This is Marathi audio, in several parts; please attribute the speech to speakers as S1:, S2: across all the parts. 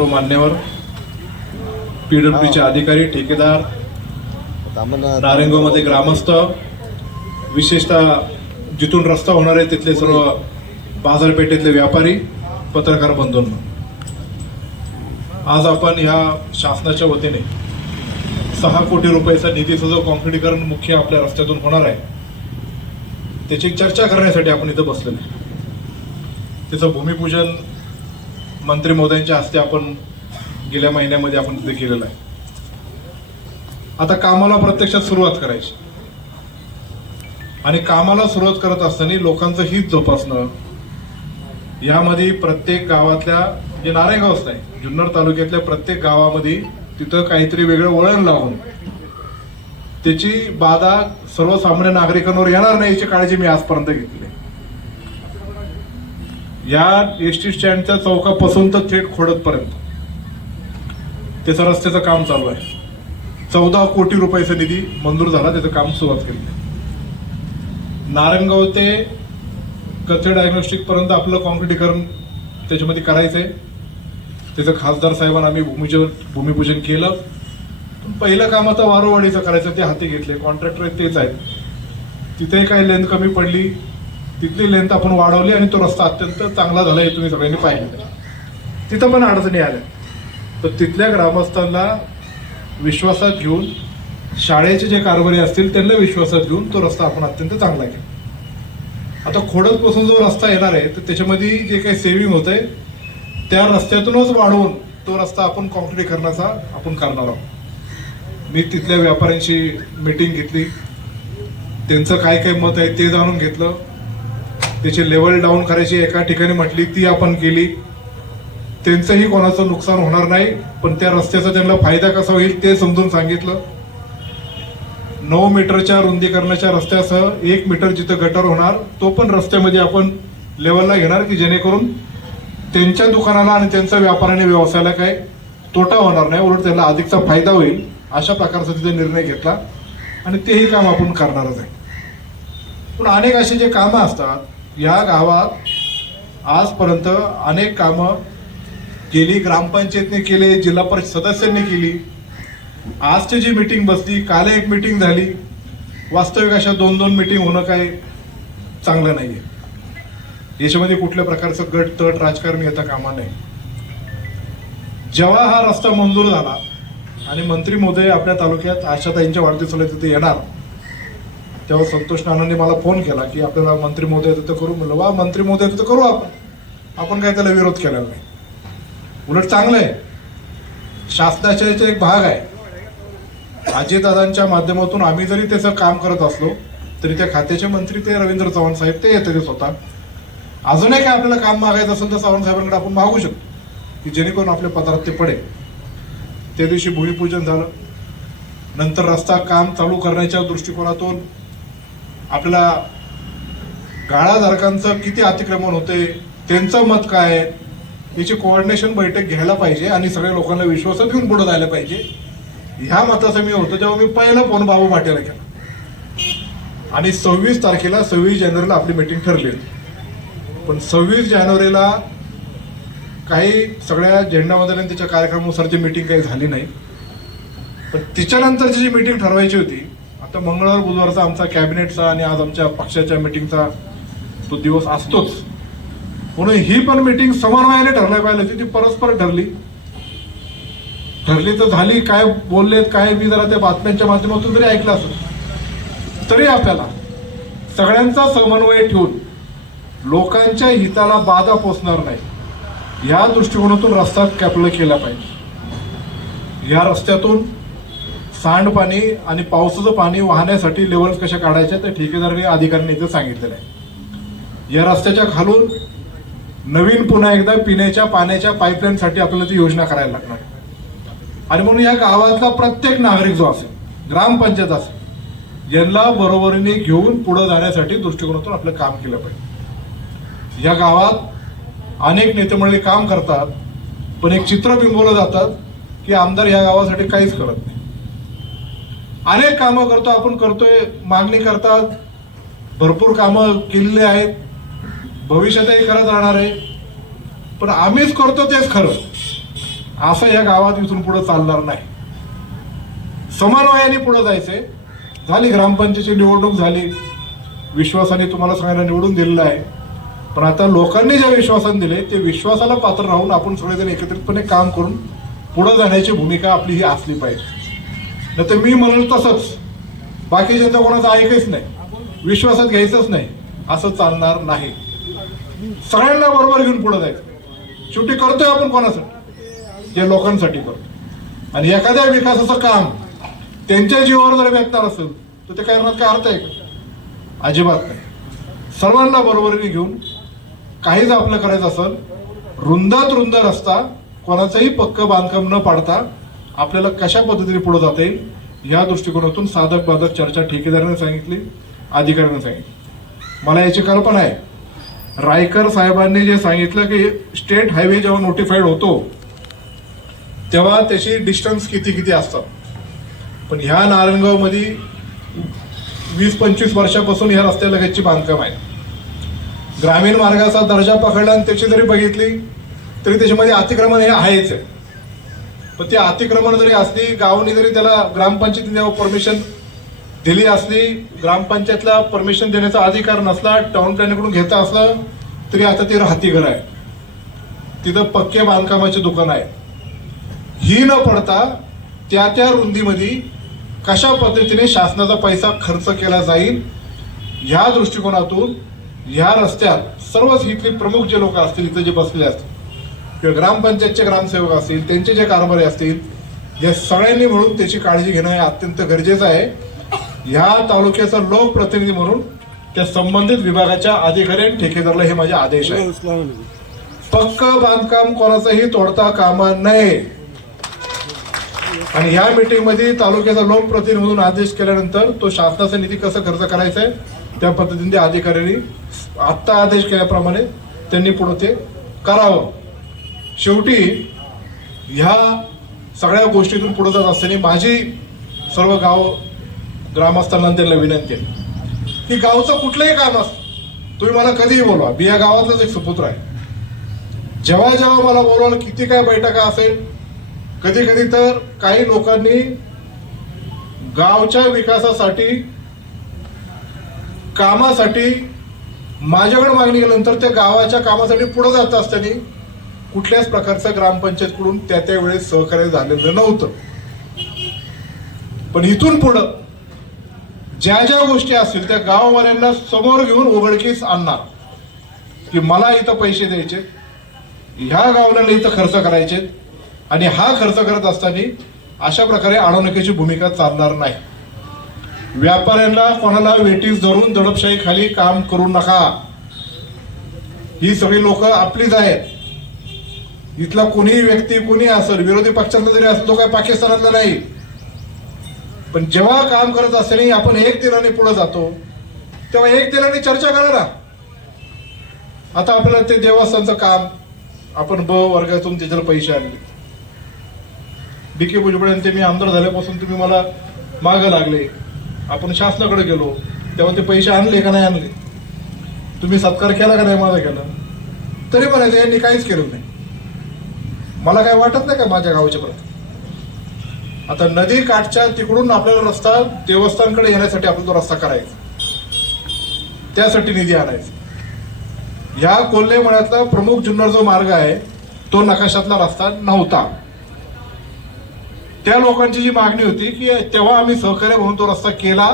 S1: सर्व मान्यवर पीडब्ल्यूचे अधिकारी ठेकेदार नारेंगोमध्ये ग्रामस्थ विशेषतः जिथून रस्ता होणार आहे तिथले सर्व बाजारपेठेतले व्यापारी पत्रकार बंधूंना. आज आपण ह्या शासनाच्या वतीने सहा कोटी रुपयाचा निधीचं जो कॉन्क्रिटीकरण मुख्य आपल्या रस्त्यातून होणार आहे त्याची चर्चा करण्यासाठी आपण इथं बसलेलो आहे. त्याचं भूमिपूजन मंत्री महोदयांच्या हस्ते आपण गेल्या महिन्यामध्ये आपण तिथे केलेलं आहे आता कामाला प्रत्यक्षात सुरुवात करायची आणि कामाला सुरुवात करत असताना लोकांचं हित जोपासणं यामध्ये प्रत्येक गावातल्या जे नारायणगावच नाही जुन्नर तालुक्यातल्या प्रत्येक गावामध्ये तिथं काहीतरी वेगळं वळण लावून त्याची बाधा सर्वसामान्य नागरिकांवर येणार नाही याची काळजी मी आजपर्यंत घेतली आहे. या एस टी स्टँडच्या चौकापासून तर थेट खोडतपर्यंत त्याचं रस्त्याचं काम चालू आहे. चौदा कोटी रुपयाचा निधी मंजूर झाला त्याचं काम सुरुवात केली. नारायणगाव ते कच्चे डायग्नोस्टिक पर्यंत आपलं कॉन्क्रिटीकरण त्याच्यामध्ये करायचं आहे त्याचं खासदार साहेबांना आम्ही भूमिजन भूमिपूजन केलं. पण पहिलं काम आता वारोवाडीचं करायचं ते हाती घेतले कॉन्ट्रॅक्टर तेच आहेत. तिथे काही लेंथ कमी पडली तिथली लेंथ आपण वाढवली आणि तो रस्ता अत्यंत चांगला झाला हे तुम्ही सगळ्यांनी पाहिलं. तिथं पण अडचणी आल्या. तर तिथल्या ग्रामस्थांना विश्वासात घेऊन शाळेचे जे कारभारी असतील त्यांना विश्वासात घेऊन तो रस्ता आपण अत्यंत चांगला केला. आता खोडदपासून जो रस्ता येणार आहे तर त्याच्यामध्ये जे काही सेव्हिंग होत आहे त्या रस्त्यातूनच वाढवून तो रस्ता आपण करण्याचा आपण करणार आहोत. मी तिथल्या व्यापाऱ्यांशी मीटिंग घेतली. त्यांचं काय काय मत आहे ते जाणून घेतलं. त्याची लेवल डाऊन करायची एका ठिकाणी म्हटली ती आपण केली. त्यांचंही कोणाचं नुकसान होणार नाही पण त्या रस्त्याचा त्यांना फायदा कसा होईल ते समजून सांगितलं. नऊ मीटरच्या रुंदीकरणाच्या रस्त्यासह एक मीटर जिथं गटर होणार तो पण रस्त्यामध्ये आपण लेवलला घेणार की जेणेकरून त्यांच्या दुकानाला आणि त्यांच्या व्यापाराने व्यवसायाला काय तोटा होणार नाही उलट त्याला अधिकचा फायदा होईल अशा प्रकारचा तिथे निर्णय घेतला. आणि तेही काम आपण करणारच आहे. पण अनेक असे जे कामं असतात या गावात आजपर्यंत अनेक कामं गेली ग्रामपंचायतने केले जिल्हा परिषद सदस्यांनी केली. आजची जी मीटिंग बसली काल एक मीटिंग झाली. वास्तविक अशा दोन दोन मीटिंग होणं काय चांगलं नाही आहे याच्यामध्ये कुठल्या प्रकारचं गट तट राजकारण येता कामा नाही. जेव्हा हा रस्ता मंजूर झाला आणि मंत्री महोदय आपल्या तालुक्यात आशाताईंच्या वाढदिवसाला तिथे येणार तेव्हा संतोष नानांनी मला फोन केला की आपल्याला मंत्री महोदय तर करू. म्हणलं वा मंत्री महोदय तर करू आपण. आपण काय त्याला विरोध केलेला नाही. उलट चांगलं आहे. शासनाच्या याचा एक भाग आहे. अजितदादांच्या माध्यमातून आम्ही जरी त्याचं काम करत असलो तरी त्या खात्याचे मंत्री ते रवींद्र चव्हाण साहेब ते येते स्वतः. अजूनही काय आपल्याला काम मागायचं असेल तर चव्हाण साहेबांकडे आपण मागू शकतो की जेणेकरून आपल्या पदार्थ ते पडेल. त्या दिवशी भूमिपूजन झालं. नंतर रस्ता काम चालू करण्याच्या दृष्टिकोनातून आपला गाळाधारकांचं किती अतिक्रमण होते त्यांचं मत काय आहे याची कोऑर्डिनेशन बैठक घ्यायला पाहिजे आणि सगळ्या लोकांना विश्वासात घेऊन पुढे जायला पाहिजे. ह्या मताचं मी होतो तेव्हा मी पहिला फोन बाबू पाटीलला केला. आणि सव्वीस तारखेला सव्वीस जानेवारीला आपली मिटिंग ठरली होती. पण सव्वीस जानेवारीला काही सगळ्या झेंडावंदन त्याच्या कार्यक्रमानुसारची मिटिंग काही झाली नाही. पण तिच्यानंतरची जी मिटिंग ठरवायची होती तर मंगळवार बुधवारचा आमचा कॅबिनेटचा आणि आज आमच्या पक्षाच्या मिटिंगचा तो दिवस असतोच. म्हणून ही पण मिटिंग समन्वयाने ठरल्या पाहिजे होती ती परस्पर ठरली. ठरली तर झाली काय बोललेत काय मी जरा त्या बातम्यांच्या माध्यमातून जरी ऐकलं असेल. तरी आपल्याला सगळ्यांचा समन्वय ठेवून लोकांच्या हिताला बाधा पोचणार नाही या दृष्टिकोनातून रस्ता कॅपल केला पाहिजे. या रस्त्यातून सांडपाणी आणि पावसाचं पाणी वाहण्यासाठी लेवल्स कशा काढायच्या ते ठेकेदारांनी अधिकाऱ्यांनी इथं सांगितलेलं आहे. या रस्त्याच्या खालून नवीन पुन्हा एकदा पिण्याच्या पाण्याच्या पाईपलाईनसाठी आपल्याला ती योजना करायला लागणार आणि म्हणून या गावातला प्रत्येक नागरिक जो असेल ग्रामपंचायत असेल यांना बरोबरीने घेऊन पुढे जाण्यासाठी दृष्टिकोनातून आपलं काम केलं पाहिजे. या गावात अनेक नेते मंडळी काम करतात पण एक चित्र बिंबवलं जातात की आमदार या गावासाठी काहीच करत नाही. अनेक कामं करतो आपण करतोय मागणी करतात. भरपूर कामं केलेली आहेत. भविष्यातही करत राहणार आहे. पण आम्हीच करतो तेच खरं. असं या गावात इथून पुढे चालणार नाही. समन्वयाने पुढे जायचंय. झाली ग्रामपंचायतीची निवडणूक झाली. विश्वासाने तुम्हाला सगळ्यांना निवडून दिलेलं आहे. पण आता लोकांनी ज्या विश्वासाने दिले ते विश्वासाला पात्र राहून आपण सगळेजण एकत्रितपणे काम करून पुढे जाण्याची भूमिका आपली ही असली पाहिजे. नाही तर मी म्हणून तसंच. बाकीच्यांचं कोणाचं ऐकच नाही विश्वासात घ्यायचंच नाही असं चालणार नाही. सगळ्यांना बरोबर घेऊन पुढे जायचं. शेवटी करतोय आपण कोणासाठी? जे लोकांसाठी करतो आणि एखाद्या विकासाचं काम त्यांच्या जीवावर जर व्यक्तार असेल तर ते करण्यात काय अर्थ आहे का? अजिबात नाही. सर्वांना बरोबरीने घेऊन काहीच आपलं करायचं असेल रुंदात रुंद रस्ता कोणाचंही पक्क बांधकाम न पाडता आपल्याला कशा पद्धतीने पुढे जाता येईल? या दृष्टिकोनातून साधक बाधक चर्चा ठेकेदाराने सांगितली अधिकाऱ्याने सांगितली. मला याची कल्पना आहे. रायकर साहेबांनी जे सांगितलं की स्टेट हायवे जेव्हा नोटिफाईड होतो तेव्हा त्याची डिस्टन्स किती किती असतात. पण ह्या नारायणगावमध्ये वीस पंचवीस वर्षापासून ह्या रस्त्याला लगतची बांधकाम आहे. ग्रामीण मार्गाचा दर्जा पकडला आणि त्याची जरी बघितली तरी त्याच्यामध्ये अतिक्रमण हे आहेच आहे. पण ते अतिक्रमण जरी असली गावाने जरी त्याला ग्रामपंचायतीने परमिशन दिली असली ग्रामपंचायतला परमिशन देण्याचा अधिकार नसला टाउन प्लॅनिंगकडून घेता असलं तरी आता ते राहती घर आहे. तिथं पक्के बांधकामाचे दुकान आहे. ही न पडता त्या त्या रुंदीमध्ये कशा पद्धतीने शासनाचा पैसा खर्च केला जाईल ह्या दृष्टिकोनातून ह्या रस्त्यात सर्वच इथले प्रमुख जे लोक असतील इथं जे बसलेले असतील किंवा ग्रामपंचायतचे ग्रामसेवक असतील त्यांचे जे कारभारी असतील या सगळ्यांनी म्हणून त्याची काळजी घेणं हे अत्यंत गरजेचं आहे. ह्या तालुक्याचा लोकप्रतिनिधी म्हणून त्या संबंधित विभागाच्या अधिकारी आणि ठेकेदारला हे माझे आदेश आहे. पक्क बांधकाम कोणाचंही तोडता कामा नये. आणि ह्या मीटिंगमध्ये तालुक्याचा लोकप्रतिनिधी म्हणून आदेश केल्यानंतर तो शासनाचा निधी कसा खर्च करायचा आहे त्या पद्धतीने त्या अधिकाऱ्यांनी आत्ता आदेश केल्याप्रमाणे त्यांनी पुढे ते करावं. शेवटी ह्या सगळ्या गोष्टीतून पुढे जात असताना माझी सर्व गाव ग्रामस्थांना त्यांना विनंती आहे. की गावचं कुठलंही काम असतं तुम्ही मला कधीही बोलवा. मी या गावातलाच एक सुपुत्र आहे. जेव्हा जेव्हा मला बोलवाल किती काय बैठका असेल कधी कधी तर काही लोकांनी गावच्या विकासासाठी कामासाठी माझ्याकडे मागणी केल्यानंतर त्या गावाच्या कामासाठी पुढे जात असताना कुठल्याच प्रकारचं ग्रामपंचायतकडून त्या त्या वेळेस सहकार्य झालेलं नव्हतं. पण इथून पुढं ज्या ज्या गोष्टी असतील त्या गाववाल्यांना समोर घेऊन उघडकीस आणणार की मला इथं पैसे द्यायचे ह्या गाववाल्यांना इथं खर्च करायचे आणि हा खर्च करत असताना अशा प्रकारे अडवणुकीची भूमिका चालणार नाही. व्यापाऱ्यांना कोणाला वेटीस धरून दडपशाही खाली काम करू नका. ही सगळी लोक आपलीच आहेत. इथला कोणीही व्यक्ती कोणी असेल विरोधी पक्षातला जरी असतो काय पाकिस्तानातला नाही. पण जेव्हा काम करत असताना आपण एक दिलाने पुढे जातो तेव्हा एक दिलाने चर्चा करा ना. आता आपल्याला ते देवस्थानचं काम आपण ब वर्गातून त्याच्याला पैसे आणले. डी के भुजबळ ते मी आमदार झाल्यापासून तुम्ही मला मागं लागले. आपण शासनाकडे गेलो तेव्हा ते पैसे आणले का नाही आणले? तुम्ही सत्कार केला का नाही माझा केला? तरी म्हणायचं यांनी काहीच केलं नाही. मला काय वाटत नाही का माझ्या गावाच्या परत आता नदी काठच्या तिकडून आपल्याला रस्ता देवस्थानकडे येण्यासाठी आपण तो रस्ता करायचा. त्यासाठी निधी आणायचा. ह्या कोल्हे मळ्यातला प्रमुख जुन्नर जो मार्ग आहे तो नकाशातला रस्ता नव्हता. त्या लोकांची जी मागणी होती की तेव्हा आम्ही सहकार्य म्हणून तो रस्ता केला.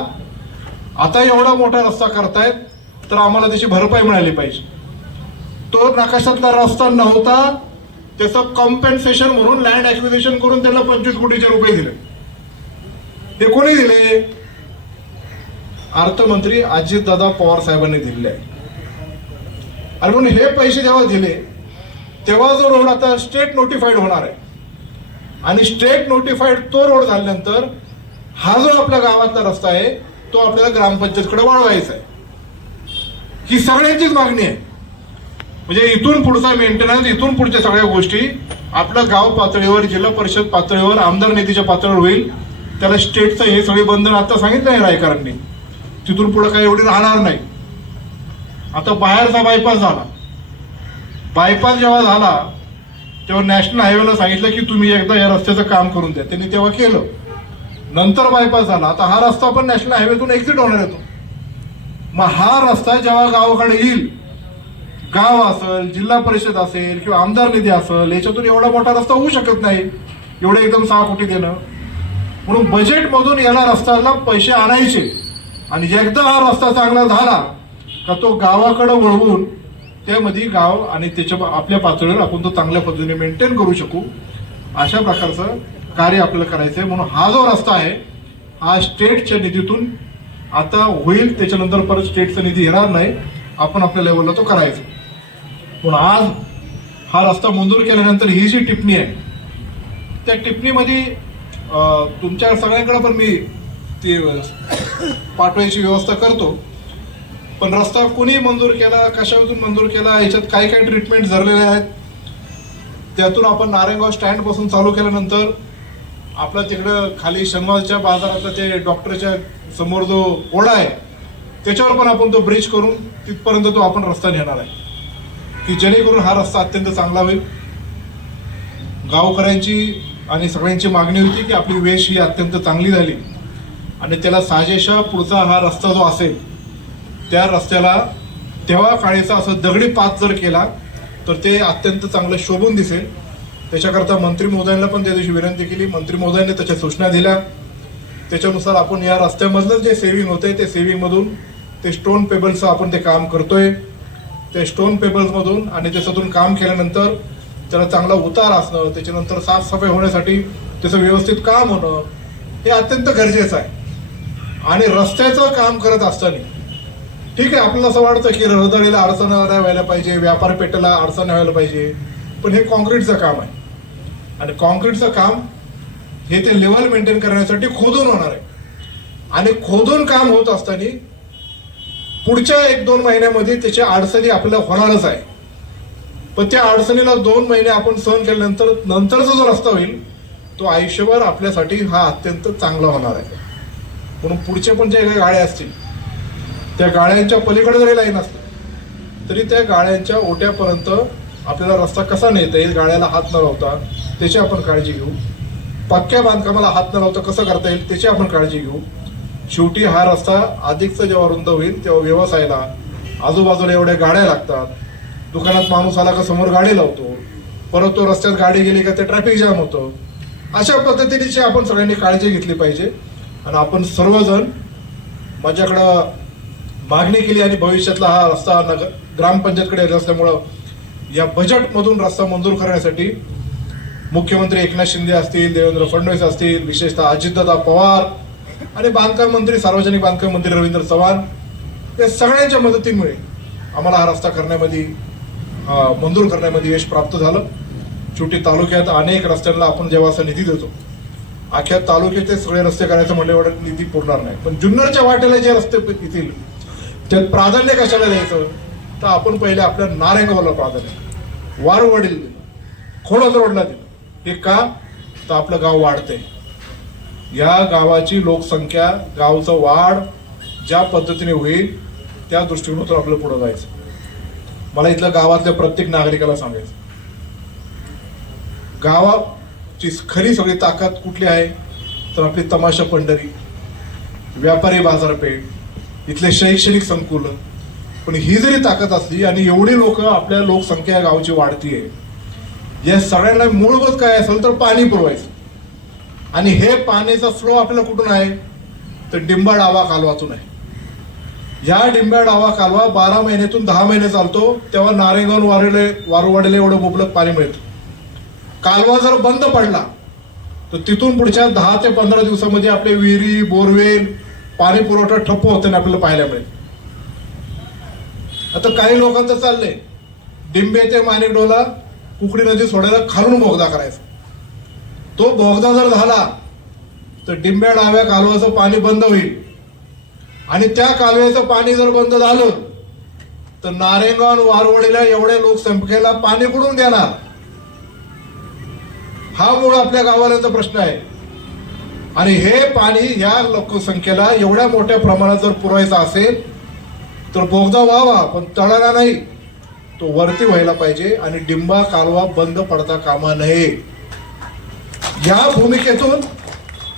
S1: आता एवढा मोठा रस्ता करतायत तर आम्हाला त्याची भरपाई मिळाली पाहिजे. तो नकाशातला रस्ता नव्हता त्याचं कॉम्पेन्सेशन म्हणून लँड ऍक्विजिशन करून त्यांना पंचवीस कोटीचे रुपये दिले. ते कोणी दिले? अर्थमंत्री अजितदादा पवार साहेबांनी दिले आणि म्हणून हे पैसे जेव्हा दिले तेव्हा जो रोड आता स्टेट नोटिफाईड होणार आहे. आणि स्टेट नोटिफाईड तो रोड झाल्यानंतर हा जो आपल्या गावातला रस्ता आहे तो आपल्याला ग्रामपंचायतकडे वाढवायचा आहे. ही सगळ्यांचीच मागणी आहे. म्हणजे इथून पुढचा मेंटेनन्स इथून पुढच्या सगळ्या गोष्टी आपलं गाव पातळीवर जिल्हा परिषद पातळीवर आमदार निधीच्या पातळीवर होईल. त्याला स्टेटचं हे सगळे बंधन आता सांगितलं आहे रायकरांनी. तिथून पुढे काही एवढी राहणार नाही. आता बाहेरचा बायपास झाला. बायपास जेव्हा झाला तेव्हा नॅशनल हायवेला सांगितलं की तुम्ही एकदा या रस्त्याचं काम करून द्या. त्यांनी तेव्हा केलं. नंतर बायपास झाला. आता हा रस्ता पण नॅशनल हायवेतून एक्झिट होणार येतो मग हा रस्ता जेव्हा गावाकडे येईल गाव असेल जिल्हा परिषद असेल किंवा आमदार निधी असेल याच्यातून एवढा मोठा रस्ता होऊ शकत नाही. एवढे एकदम सहा कोटी देणं. म्हणून बजेटमधून याला रस्त्याला पैसे आणायचे. आणि एकदा हा रस्ता चांगला झाला का तो गावाकडे वळवून त्यामध्ये गाव आणि त्याच्या आपल्या पातळीवर आपण तो चांगल्या पद्धतीने मेंटेन करू शकू. अशा प्रकारचं कार्य आपल्याला करायचं आहे म्हणून हा जो रस्ता आहे हा स्टेटच्या निधीतून आता होईल. त्याच्यानंतर परत स्टेटचा निधी येणार नाही. आपण आपल्या लेवलला तो करायचा. पण आज हा रस्ता मंजूर केल्यानंतर ही जी टिप्पणी आहे त्या टिप्पणीमध्ये तुमच्या सगळ्यांकडे पण मी ती पाठवायची व्यवस्था करतो. पण रस्ता कोणी मंजूर केला कशातून मंजूर केला याच्यात काय काय ट्रीटमेंट झरलेले आहेत. त्यातून आपण नारायणगाव स्टँडपासून चालू केल्यानंतर आपला तिकडं खाली शनिवारच्या बाजारातला ते डॉक्टरच्या समोर जो ओढा आहे त्याच्यावर पण आपण तो ब्रिज करून तिथपर्यंत तो आपण रस्ता नेणार आहे. की जेणेकरून हा रस्ता अत्यंत चांगला होईल. गावकऱ्यांची आणि सगळ्यांची मागणी होती की आपली वेश ही अत्यंत चांगली झाली. आणि त्याला साजेशा पुढचा हा रस्ता जो असेल त्या रस्त्याला तेव्हा काळेचा असं दगडी पात जर केला तर ते अत्यंत चांगलं शोभून दिसेल. त्याच्याकरता मंत्री महोदयांना पण त्या दिवशी विनंती केली. मंत्री महोदयांनी त्याच्या सूचना दिल्या. त्याच्यानुसार आपण या रस्त्यामधलं जे सेव्हिंग होतंय ते सेविंगमधून ते स्टोन पेबल्सचं आपण ते काम करतोय. ते स्टोन पेपर्समधून आणि त्याच्यातून काम केल्यानंतर त्याला चांगला उतार असणं त्याच्यानंतर साफसफाई होण्यासाठी त्याचं व्यवस्थित काम होणं हे अत्यंत गरजेचं आहे. आणि रस्त्याचं काम करत असताना ठीक आहे आपल्याला असं वाटतं की रहदारीला अडचण नाही व्हायला पाहिजे व्यापार पेटेला अडचण व्हायला पाहिजे पण हे कॉन्क्रीटचं काम आहे. आणि कॉन्क्रीटचं काम हे ते लेवल मेंटेन करण्यासाठी खोदून होणार आहे. आणि खोदून काम होत असताना पुढच्या एक दोन महिन्यामध्ये त्याच्या अडचणी आपल्याला होणारच आहे. पण त्या अडचणीला दोन महिने आपण सहन केल्यानंतर नंतरचा जो रस्ता होईल तो आयुष्यभर आपल्यासाठी हा अत्यंत चांगला होणार आहे. म्हणून पुढच्या पण जे काही गाड्या असतील त्या गाळ्यांच्या पलीकडे जरी लाईन असतील तरी त्या गाळ्यांच्या ओट्यापर्यंत आपल्याला रस्ता कसा नेता येईल गाळ्याला हात न लावता त्याची आपण काळजी घेऊ. पक्क्या बांधकामाला हात न लावता कसं करता येईल त्याची आपण काळजी घेऊ. शेवटी हा रस्ता अधिकचा जेव्हा रुंद होईल तेव्हा व्यवसायाला आजूबाजूला एवढ्या गाड्या लागतात. दुकानात माणूस आला का समोर गाडी लावतो. परत तो रस्त्यात गाडी गेली का ते ट्रॅफिक जाम होतं. अशा पद्धतीची आपण सगळ्यांनी काळजी घेतली पाहिजे. आणि आपण सर्वजण माझ्याकडं मागणी केली आणि भविष्यातला हा रस्ता नगर ग्रामपंचायतकडे येत असल्यामुळं या बजेटमधून रस्ता मंजूर करण्यासाठी मुख्यमंत्री एकनाथ शिंदे असतील देवेंद्र फडणवीस असतील विशेषतः अजितदादा पवार आणि बांधकाम मंत्री सार्वजनिक बांधकाम मंत्री रवींद्र चव्हाण या सगळ्यांच्या मदतीमुळे आम्हाला हा रस्ता करण्यामध्ये मंजूर करण्यामध्ये यश प्राप्त झालं. शेवटी तालुक्यात अनेक रस्त्यांना आपण जेव्हा असा निधी देतो अख्या तालुक्याचे सगळे रस्ते करायचं म्हणल्यावर निधी पुरणार नाही. पण जुन्नरच्या वाटेला जे रस्ते येतील त्यात प्राधान्य कशाला द्यायचं? तर आपण पहिले आपल्या नारायणगावला प्राधान्य वारवाडीला दिलं. खोडद दिलं. हे का? तर आपलं गाव वाढतंय. या गावाची लोकसंख्या गावचं वाढ ज्या पद्धतीने होईल त्या दृष्टिकोनातून आपलं पुढं जायचं. मला इथल्या गावातल्या प्रत्येक नागरिकाला सांगायचं गावाची खरी सगळी ताकद कुठली आहे? तर आपली तमाशा पंढरी व्यापारी बाजारपेठ इथले शैक्षणिक संकुल. पण ही जरी ताकद असली आणि एवढी लोक आपल्या लोकसंख्या गावची वाढतीये या सगळ्यांना मूलभूत काय असेल तर पाणी पुरवायचं. आणि हे पाण्याचा फ्लो आपल्याला कुठून आहे? तर डिंबा डावा कालवातून आहे. या डिंब्या डावा कालवा बारा महिन्यातून दहा महिने चालतो तेव्हा नारेगाव वारेले वारुवाडीला एवढं मुबलक पाणी मिळतं. कालवा जर बंद पडला तर तिथून पुढच्या दहा ते पंधरा दिवसामध्ये आपले विहिरी बोरवेल पाणी पुरवठा ठप्प होताना आपल्याला पाहायला मिळेल. आता काही लोकांचं चाललंय. डिंबे ते माणिकडोला कुकडी नदी सोडायला खालून बोगदा करायचा. तो बोगदा जर झाला तर डिंब्या डाव्या कालव्याचं पाणी बंद होईल. आणि त्या कालव्याचं पाणी जर बंद झालं तर नारेगाव वारवडीला एवढ्या लोकसंख्येला पाणी कुठून देणार. हा मूळ आपल्या गावाला प्रश्न आहे. आणि हे पाणी या लोकसंख्येला एवढ्या मोठ्या प्रमाणात जर पुरवायचं असेल तर बोगदा व्हावा पण तळाला नाही. तो वरती व्हायला पाहिजे आणि डिंबा कालवा बंद पडता कामा नये. या भूमिकेतून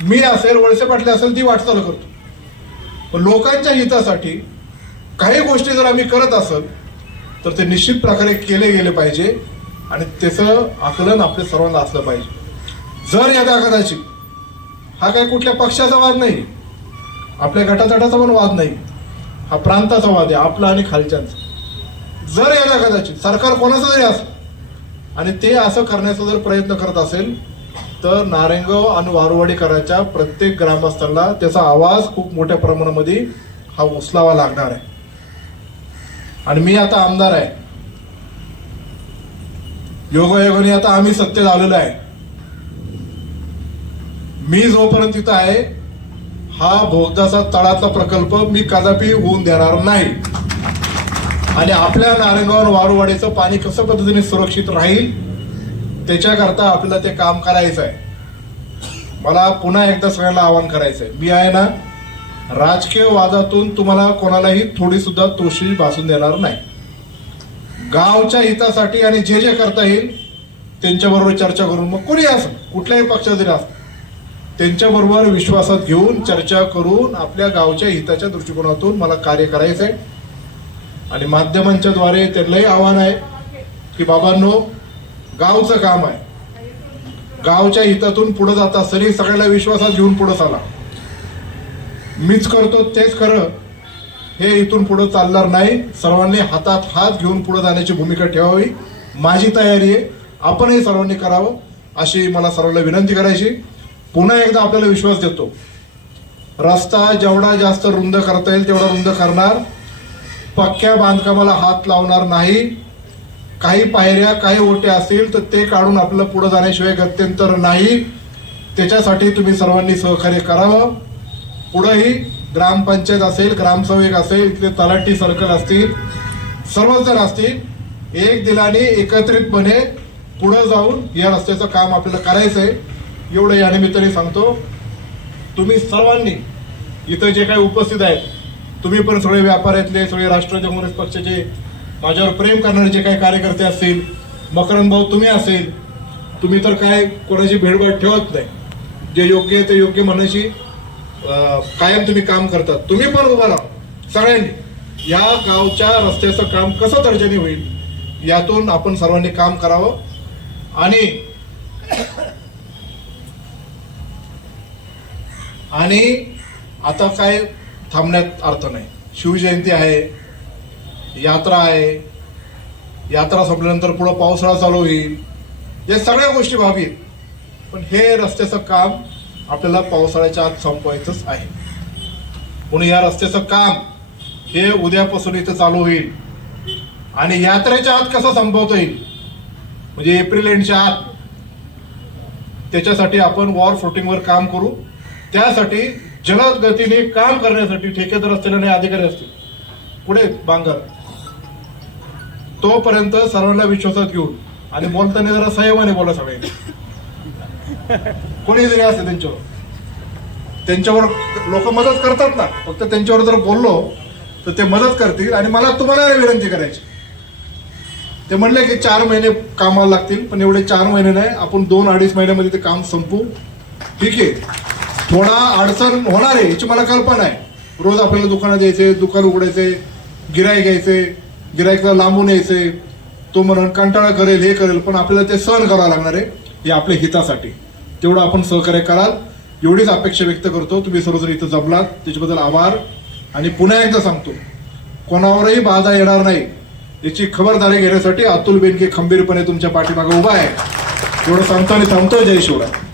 S1: मी असेल वळसे पाटले असेल ती वाटचाल करतो. पण लोकांच्या हितासाठी काही गोष्टी जर आम्ही करत असेल तर ते निश्चित प्रकारे केले गेले पाहिजे आणि त्याचं आकलन आपल्या सर्वांना असलं पाहिजे. जर यदा कदाचित हा काही कुठल्या पक्षाचा वाद नाही आपल्या गटातटाचा पण वाद नाही हा प्रांताचा वाद आहे आपला आणि खालच्यांचा. जर यदा कदाचित सरकार कोणाचं जरी असं आणि ते असं करण्याचा जर प्रयत्न करत असेल तर नारायणगाव आणि वारवाडीकरांच्या प्रत्येक ग्रामस्थांना त्याचा आवाज खूप मोठ्या प्रमाणामध्ये हा उचलावा लागणार आहे. आणि मी आता आमदार आहे. योगायोगाने आता आम्ही सत्तेत आलेलो आहे. मी जोपर्यंत तिथं आहे हा भोगदाचा तळाचा प्रकल्प मी कदापि होऊन देणार नाही. आणि आपल्या नारायणगाव वारुवाडीचं पाणी कसं पद्धतीने सुरक्षित राहील त्याच्याकरता आपल्याला ते काम करायचं आहे मला पुन्हा एकदा सगळ्यांना आवाहन करायचं आहे मी आहे ना राजकीय वादातून तुम्हाला कोणालाही थोडी सुद्धा तोशी भासून देणार नाही. गावच्या हितासाठी आणि जे जे करता येईल त्यांच्याबरोबर चर्चा करून मग कोणी असं कुठल्याही पक्षात जरी असं त्यांच्याबरोबर विश्वासात घेऊन चर्चा करून आपल्या गावच्या हिताच्या दृष्टिकोनातून मला कार्य करायचं आहे आणि माध्यमांच्या द्वारे त्यांनाही आव्हान आहे की बाबांनो गावचं काम आहे. गावच्या हितातून पुढे जाता सरी सगळ्याला विश्वासात घेऊन पुढे चाला. मीच करतो तेच खरं. हे इथून पुढे चालणार नाही. सर्वांनी हातात हात घेऊन पुढे जाण्याची भूमिका ठेवावी. माझी तयारी आहे. आपणही सर्वांनी करावं अशी मला सर्वांना विनंती करायची. पुन्हा एकदा आपल्याला विश्वास देतो. रस्ता जेवढा जास्त रुंद करता येईल तेवढा रुंद करणार. पक्क्या बांधकामाला हात लावणार नाही. काही पायऱ्या काही ओट्या असतील तर ते काढून आपलं पुढं जाण्याशिवाय गत्यंतर नाही. त्याच्यासाठी तुम्ही सर्वांनी सहकार्य करावं. पुढंही ग्रामपंचायत असेल ग्रामसेवक असेल इथले तलाठी सर्कल असतील सर्वच जण असतील एक दिलाने एकत्रितपणे पुढं जाऊन या रस्त्याचं काम आपल्याला करायचं आहे एवढं या निमित्ताने सांगतो. तुम्ही सर्वांनी इथं जे काही उपस्थित आहेत तुम्ही पण सगळे व्यापाऱ्यातले सगळे राष्ट्रवादी काँग्रेस पक्षाचे माझ्यावर प्रेम करणारे जे काही कार्यकर्ते असतील मकरंद भाऊ तुम्ही असेल तुम्ही तर काय कोणाची भेडभाड ठेवत नाही. जे योग्य आहे ते योग्य म्हणायची कायम तुम्ही काम करतात तुम्ही पण उभा राहा सगळ्यांनी. या गावच्या रस्त्याचं काम कसं दर्जाने होईल यातून आपण सर्वांनी काम करावं. आणि आणि आता काय थांबण्यात अर्थ नाही. शिवजयंती आहे यात्रा आहे. यात्रा संपल्यानंतर पुढं पावसाळा चालू होईल. या सगळ्या गोष्टी व्हावी पण हे रस्त्याचं काम आपल्याला पावसाळ्याच्या आत संपवायचंच आहे. म्हणून या रस्त्याचं काम हे उद्यापासून इथं चालू होईल. आणि यात्रेच्या आत कसं संपवता येईल? म्हणजे एप्रिल एंडच्या आत. त्याच्यासाठी आपण वॉर फुटिंगवर काम करू. त्यासाठी जलद गतीने काम करण्यासाठी ठेकेदार असतील आणि अधिकारी असतील. पुढे बांगर. तोपर्यंत सर्वांना विश्वासात घेऊन आणि बोलताना जरा संयमाने बोला सगळे कोणी जरी असते त्यांच्यावर. त्यांच्यावर लोक मदत करतात ना फक्त त्यांच्यावर जर बोललो तर ते मदत करतील आणि मला तुम्हाला विनंती करायची. ते म्हणले की चार महिने कामाला लागतील पण एवढे चार महिने नाही आपण दोन अडीच महिन्यामध्ये ते काम संपू. ठीक आहे. थोडा अडचण होणार आहे याची मला कल्पना आहे. रोज आपल्याला दुकानात यायचे दुकान उघडायचे गिराय घ्यायचे गिरायकला लांबून यायचे तो म्हणून कंटाळा करेल हे करेल पण आपल्याला ते सहन करावं लागणार आहे हे आपल्या हितासाठी. तेवढं आपण सहकार्य कराल. एवढीच अपेक्षा व्यक्त करतो. तुम्ही सर्वजण इथं जमलात. त्याच्याबद्दल आभार. आणि पुन्हा एकदा सांगतो कोणावरही बाधा येणार नाही. याची खबरदारी घेण्यासाठी अतुल बेनके खंबीरपणे तुमच्या पाठीमागे उभा आहे. एवढं सांगतो आणि थांबतोय जय शिवराय.